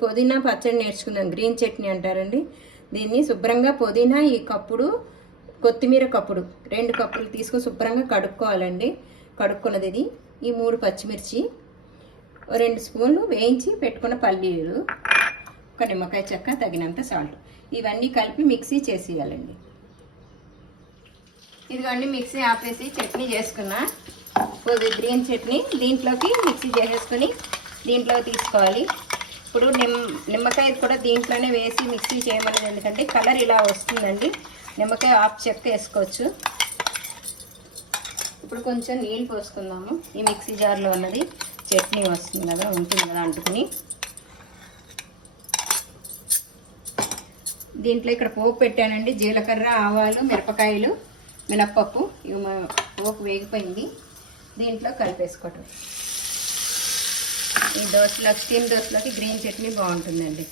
పుదీనా పచ్చడి నేర్చుకున్నాను, గ్రీన్ చట్నీ అంటారండి దీన్ని. శుభ్రంగా పుదీనా ఈ కప్పుడు, కొత్తిమీర కప్పుడు 2 కప్పులు తీసుకొని శుభ్రంగా కడుక్కోవాలండి. కడుక్కున్నది ఇది. ఈ 3 పచ్చిమిర్చి, 2 స్పూన్లు వేయించి పెట్టుకున్న పల్లీలు, ఒక నిమ్మకాయ చెక్క, తగినంత సాల్ట్, ఇవన్నీ కలిపి మిక్సీ చేసేయాలండి. ఇదిగోండి మిక్సీ ఆపేసి చట్నీ చేసుకున్నా, గ్రీన్ చట్నీ. దీంట్లోకి మిక్సీ చేసేసుకొని దీంట్లో తీసుకోవాలి. ఇప్పుడు నిమ్మకాయ కూడా దీంట్లోనే వేసి మిక్సీ చేయమని, ఎందుకంటే కలర్ ఇలా వస్తుందండి. నిమ్మకాయ ఆఫ్ చెక్క వేసుకోవచ్చు. ఇప్పుడు కొంచెం నీళ్ళు పోసుకుందాము. ఈ మిక్సీ జార్లో ఉన్నది చట్నీ వస్తుంది కదా, ఉంటుంది కదా అంటుకుని. దీంట్లో ఇక్కడ పోపు పెట్టానండి, జీలకర్ర, ఆవాలు, మిరపకాయలు, మినప్పప్పు. ఇవి పోపు వేగిపోయింది. దీంట్లో కలిపేసుకోవటం. ఈ దోశలోకి, స్టీమ్ దోశలోకి గ్రీన్ చట్నీ బాగుంటుందండి.